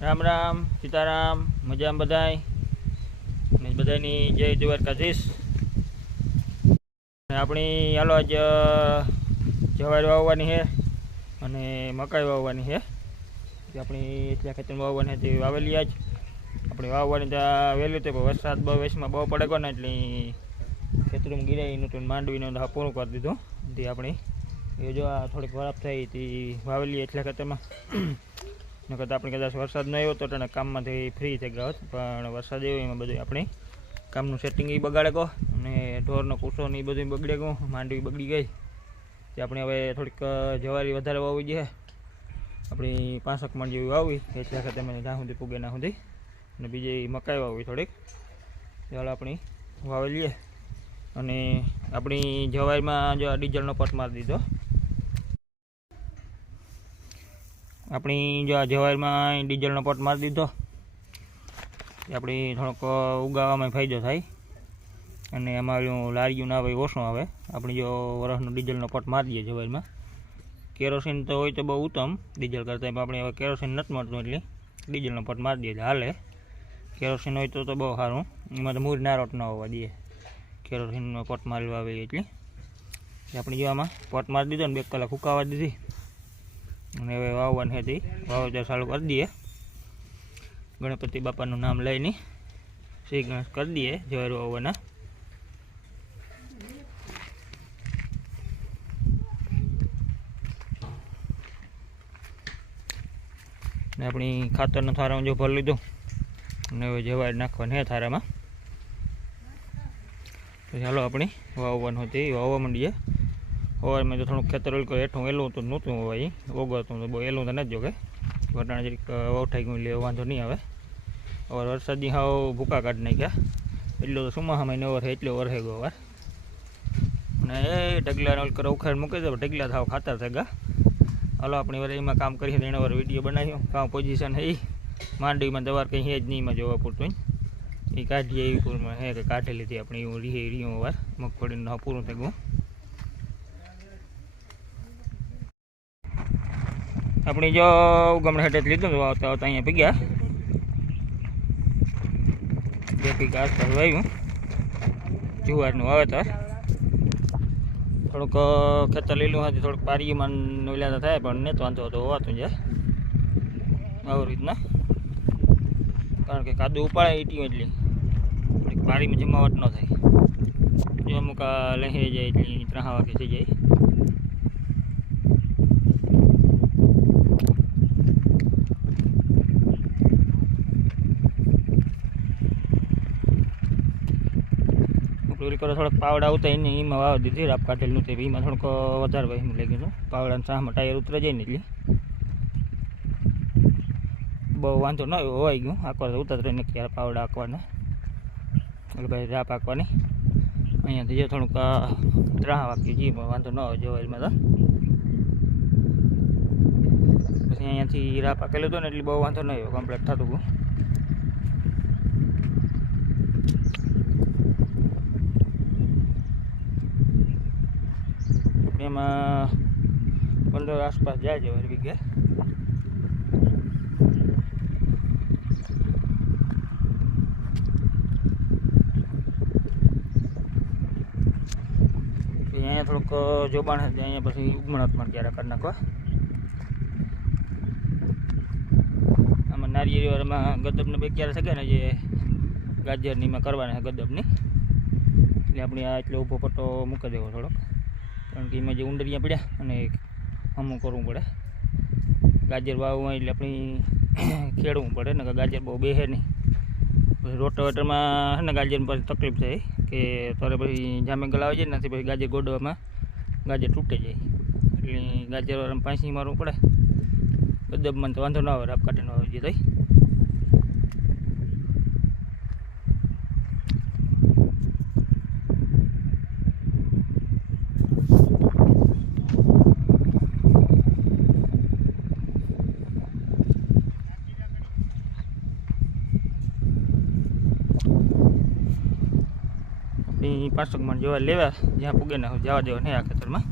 રામ રામ સીતારામ મજામાં બધાય? અને બધાની જય દ્વારકાધીશ આપણી હાલો અ, જવાર વાવવાની છે અને મકાઈ વાવવાની છે. આપણી એટલા ખેતરમાં વાવવાની હતી વાવેલી આજ. આપણે વાવવાની ત્યાં વહેલું તે વરસાદ બહુ વેસમાં બહુ પડે ગયો ને એટલે ખેતરમાં ગીરાઈ નહોતું માંડવીને પૂરું કરી દીધું. તે આપણે એ જો થોડીક ખરાબ થઈ તે વાવેલી એટલા ખેતરમાં. નકર આપણે કદાચ વરસાદ ન આવ્યો તો તને કામમાંથી ફ્રી થઈ ગયા હોત. પણ વરસાદ આવ્યો એમાં બધું આપણે કામનું સેટિંગ એ બગાડે ગયો અને ઢોરનો કૂસો ને એ બધું બગડે ગયું માંડવી બગડી ગઈ. તે આપણે હવે થોડીક જવારી વધારે વાવવી જોઈએ. આપણી પાંસઠ મણ જેવી વાવી એટલા ખાતે અમે જ્યાં સુધી પૂગે ના સુધી. અને બીજી મકાઈ વાવવી થોડીક. ચાલો આપણી વાવી લઈએ. અને આપણી જવારીમાં જો ડીઝલનો પટ મારી દીધો. આપણી જો આ જવારમાં ડીઝલનો પોટ મારી દીધો આપણી થોડોક ઉગાવામાં ફાયદો થાય. અને અમારું લારીયું ના આવે ઓછું આવે. આપણી જો વરસનો ડીઝલનો પોટ મારી દઈએ જવારમાં કેરોસીન તો હોય તો બહુ ઉત્તમ ડીઝલ કરતાં પણ આપણે હવે કેરોસીન નથી મળતું એટલે ડીઝલનો પોટ મારી દઈએ હાલે. કેરોસીન હોય તો તો બહુ સારું. એમાં તો મૂળ નારોટ ન હોવા દઈએ. કેરોસીનનો પોટ મારવા આવે એટલે. આપણે જો આમાં પટ મારી દીધો ને બે કલાક ફૂંકાવા દીધી. અને હવે વાવવાની હતી વાવેતર ચાલુ કરી દઈએ. ગણપતિ બાપાનું નામ લઈને શ્રી ગણેશ કરી દઈએ જવાર વાવવાના. ને આપણી ખાતરનો થારામાં જો ભરી લીધું, અને હવે જવાર નાખવાની થારામાં. તો ચાલો આપણી વાવવાનું હતી વાવવા માંડીએ. સવારમાં તો થોડુંક ખેતર ઓલું હેઠું એલું તો નહોતું હોય ઓગળતું તો બહુ એલું તો નથી જોકે વટાણા જરીક ઓઠાઈ ગયું એટલે વાંધો નહીં આવે. ઓર વરસાદની હાવ ભૂકા કાઢી નાખ્યા. એટલો તો સુમાહામાં ને વરસે એટલો વરસે ગયો વાર અને એ ઢગલા ઓલ કરે ઉખાડ મૂકી દે ઢગલા થાવ ખાતર ગયા હાલો, આપણી વાર એમાં કામ કરીએ એના વાર વીડિયો બનાવ્યો કામ પોઝિશન હે માંડવીમાં દવાર કંઈ હે જ નહીં, એમાં જોવા પૂરતું એ કાઢીએ એવી પૂરમાં હે કે કાઢી લીધી આપણે, એવું રીહે રીયું વાર મગફળીનું પૂરું થઈ ગયું. આપણી જો ગમણા હેઠળ લીધું હતું આવતા આવતા અહીંયા પગ્યા બે પીકા આસપાસ વાવ્યું જુવારનું વાવેતર. થોડુંક ખેતર લીલું હતું થોડુંક પારીમાં નોલ્યા થાય, પણ ને વાંધો હતો હોવાતું જાય આવી રીતના. કારણ કે કાદુ ઉપાડે ઈટી એટલી. થોડીક પારીમાં જમાવટ ન થાય. જો અમુક લહેરી જાય એટલી ત્રણ વાગે થઈ જાય. પૂરી કરો, થોડાક પાવડા આવતા એને એમાં વાવ દીધી રાપ કાઢેલું તે એમાં થોડુંક વધારે વહીમાં લઈ ગયું પાવડાને સાહમાં ટાયર ઉતરે જાય ને એટલે. બહુ વાંધો ન આવ્યો, હોવાઈ ગયું. આકવાર ઉતરે ને ક્યારે પાવડા આંકવાના એટલે ભાઈ રાપ આંકવાની અહીંયાથી જે થોડુંક ત્રાહ વાગ્યું જી વાંધો ન આવે જોવાઈમાં તો. પછી અહીંયાથી રાપ આકેલું હતું ને એટલે બહુ વાંધો ન આવ્યો કમ્પ્લીટ થતું ગયું. એમાં પંદર આસપાસ જાય છે વાર વીઘે અહીંયા થોડુંક જોબાણ હશે. અહીંયા પછી ઉગમણત પણ ક્યારે કરી નાખવા આમાં નારિયેળી વાળામાં ગદબને બે ક્યારે શકે ને જે ગાજરની માં કરવાના છે ગદબની. એટલે આપણે આ એટલો ઊભો પટ્ટો મૂકી દેવો થોડોક. કારણ કે એમાં જે ઉંડરિયા પડ્યા અને હમું કરવું પડે. ગાજર વાવવા એટલે આપણી ખેડવું પડે ને ગાજર બહુ બેહે નહીં. પછી રોટાવેટરમાં ને ગાજર પછી તકલીફ થાય કે તારે પછી જામે આવી જાય નથી પછી ગાજર ગોડવામાં ગાજર તૂટે જાય. એટલે ગાજર પાંસી મારવું પડે. ગદબમાં તો વાંધો ના આવે રાપ કાઢીને આવી જાય તોય પાછું મને જોવા લેવા જ્યાં પૂગે ને જવા દેવા નહીં આ ખેતરમાં.